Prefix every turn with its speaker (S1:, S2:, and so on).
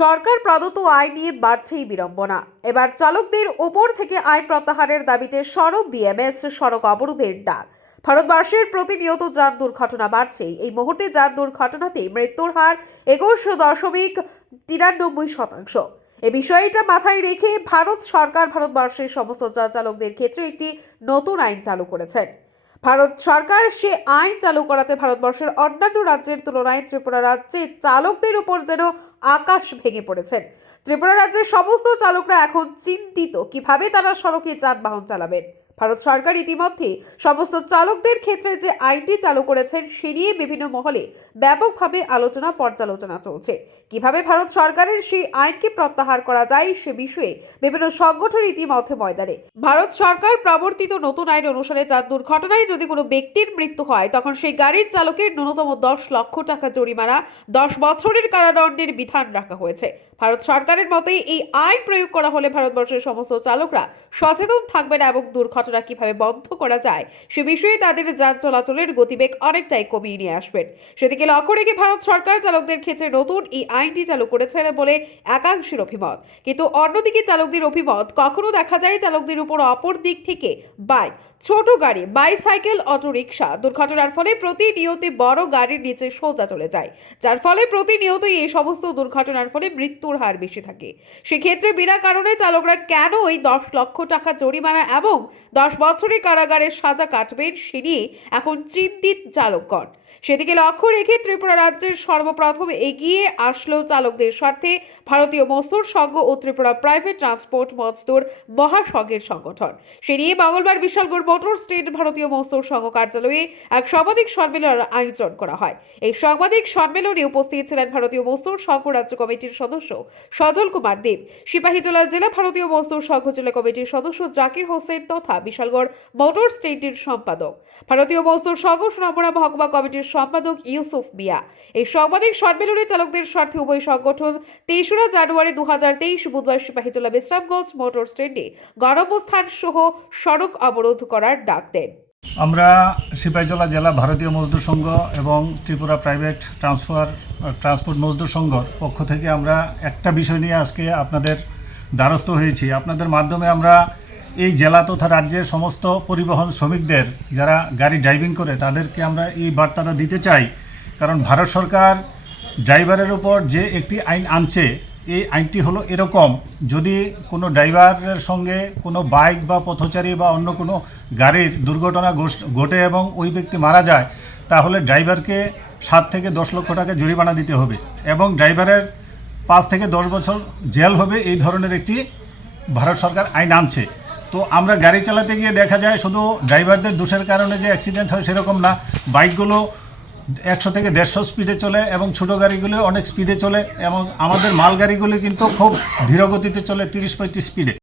S1: সরকার প্রদত্ত আয় নিয়ে বাড়ছেই বিড়ম্বনা। এবার চালকদের ওপর থেকে আয় প্রত্যাহারের দাবিতে সড়ক বিএমএস সড়ক অবরোধের ডাক। ভারতবর্ষের প্রতিনিয়ত যান দুর্ঘটনা বাড়ছে এই মুহূর্তে যান দুর্ঘটনাতে মৃত্যুর হার একুশ দশমিক তিরানব্বই শতাংশ। এ বিষয়টা মাথায় রেখে ভারত সরকার ভারতবর্ষের সমস্ত যান চালকদের ক্ষেত্রে একটি নতুন আইন চালু করেছেন। ভারত সরকার সে আইন চালু করাতে ভারতবর্ষের অন্যান্য রাজ্যের তুলনায় ত্রিপুরা রাজ্যে চালকদের উপর যেন আকাশ ভেঙে পড়েছেন ত্রিপুরা রাজ্যের সমস্ত চালকরা এখন চিন্তিত। কীভাবে তারা সড়কে যানবাহন চালাবেন? ভারত সরকার ইতিমধ্যে সমস্ত চালকদের ক্ষেত্রে যে আইনটি চালু করেছেন, সে নিয়ে বিভিন্ন মহলে ব্যাপকভাবে আলোচনা, পর্যালোচনা চলছে। কীভাবে ভারত সরকারের সেই আইনকে প্রত্যাহার করা যায়, সে বিষয়ে বিভিন্ন সংগঠন ইতিমধ্যে ময়দানে। ভারত সরকার প্রবর্তিত নতুন আইন অনুসারে যার দুর্ঘটনায় যদি কোনো ব্যক্তির মৃত্যু হয়, তখন সেই গাড়ির চালকের ন্যূনতম দশ লক্ষ টাকা জরিমানা, দশ বছরের কারাদণ্ডের বিধান রাখা হয়েছে। ভারত সরকারের মতে এই আইন প্রয়োগ করা হলে ভারতবর্ষের সমস্ত চালকরা সচেতন থাকবেন এবং দুর্ঘটনা কীভাবে বন্ধ করা যায় সে বিষয়ে তাদের যান চলাচলের গতিবেগ অনেকটাই কমিয়ে নিয়ে আসবেন। সেদিকে লক্ষ্য রেখে ভারত সরকার চালকদের ক্ষেত্রে নতুন এই আইনটি চালু করেছে বলে একাংশের অভিমত। কিন্তু অন্যদিকে চালকদের অভিমত, কখনো দেখা যায় চালকদের উপর অপর দিক থেকে বাইক ছোট গাড়ি বাইসাইকেল অটো রিক্সা দুর্ঘটনার ফলে প্রতিনিয়তই বড় গাড়ির নিচে সোজা চলে যায়, যার ফলে প্রতিনিয়তই এই সমস্ত দুর্ঘটনার ফলে মৃত্যুর হার বেশি থাকে। সেক্ষেত্রে বিনা কারণে চালকরা কেন ওই দশ লক্ষ টাকা জরিমানা এবং দশ বছরের কারাগারের সাজা কাটবেন, সে নিয়ে এখন চিন্তিত চালকগণ। সেদিকে লক্ষ্য রেখে ত্রিপুরা রাজ্যের সর্বপ্রথম এগিয়ে আসলো চালকদের স্বার্থে ভারতীয় মজদুর সংঘ ও ত্রিপুরা প্রাইভেট ট্রান্সপোর্ট মজদুর মহাসংঘের সংগঠন। সে নিয়ে মঙ্গলবার বিশালগড় মোটর স্টেট ভারতীয় মজদুর সংঘ কার্যালয়ে এক সাংবাদিক সম্মেলনের আয়োজন করা হয়। এই সাংবাদিক সম্মেলনে উপস্থিত ছিলেন ভারতীয় মজদুর সংঘ রাজ্য কমিটির সদস্য সজল কুমার দেব সিপাহীজলা জেলা ভারতীয় মজদুর সংঘ জেলা কমিটির সদস্য জাকির হোসেন তথা বিশালগড় মোটর স্টেটের সম্পাদক। ভারতীয় মজদুর সংঘ সোনামুড়া মহকুমা কমিটির সম্পাদক ইউসুফ মিয়া। এই সাংবাদিক সম্মেলনে চালকদের স্বার্থে উভয় সংগঠন তেইশরা জানুয়ারি দু হাজার তেইশ বুধবার সিপাহীজলা বিশ্রামগঞ্জ মোটর স্ট্যান্ডে গণঅবস্থান সহ সড়ক অবরোধ করার ডাক দেন।
S2: আমরা সিপাহীজলা জেলা ভারতীয় মজদুর সংঘ এবং Tripura private transfer transport Mazdoor সংঘর পক্ষ থেকে আমরা একটা বিষয় নিয়ে আজকে আপনাদের দ্বারস্থ হয়েছি। আপনাদের মাধ্যমে আমরা এই জেলা তথা রাজ্যের সমস্ত পরিবহন শ্রমিকদের যারা গাড়ি ড্রাইভিং করে, তাদেরকে আমরা এই বার্তাটা দিতে চাই। কারণ ভারত সরকার ড্রাইভারের উপর যে একটি আইন আনছে, এই আইনটি হলো এরকম, যদি কোনো ড্রাইভারের সঙ্গে কোনো বাইক বা পথচারী বা অন্য কোনো গাড়ির দুর্ঘটনা ঘটে এবং ওই ব্যক্তি মারা যায়, তাহলে ড্রাইভারকে সাত থেকে দশ লক্ষ টাকা জরিমানা দিতে হবে এবং ড্রাইভারের পাঁচ থেকে দশ বছর জেল হবে, এই ধরনের একটি ভারত সরকার আইন আনছে। তো আমরা গাড়ি চালাতে গিয়ে দেখা যায় শুধু ড্রাইভারদের দোষের কারণে যে অ্যাক্সিডেন্ট হয় সেরকম না। বাইকগুলো একশো থেকে দেড়শো স্পিডে চলে এবং ছোটো গাড়িগুলো অনেক স্পিডে চলে এবং আমাদের মাল গাড়িগুলি কিন্তু খুব ধীরগতিতে চলে তিরিশ পঁয়ত্রিশ স্পিডে